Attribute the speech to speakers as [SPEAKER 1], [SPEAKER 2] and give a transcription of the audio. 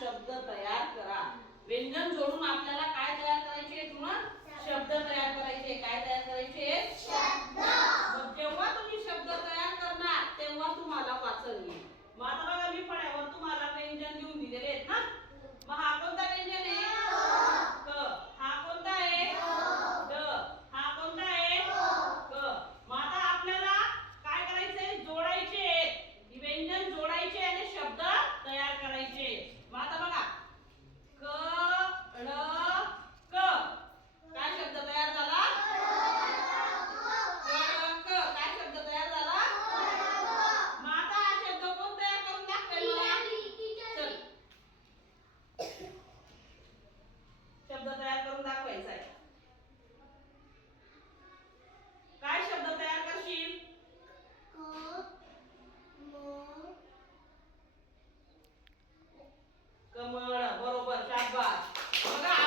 [SPEAKER 1] शब्द तयार करा. व्यंजन जोडून आपल्याला काय तयार करायचे? तुम्हाला शब्द तयार करायचे. काय तयार करायचे?
[SPEAKER 2] शब्द.
[SPEAKER 1] जेव्हा तुम्ही शब्द तयार करणार तेव्हा तुम्हाला वाचन येईल. मात्र कमी पड्यावर तुम्हाला तयार करून दाखवायचा आहे काय शब्द तयार करशील? कमळ बरोबर शाबास. बघा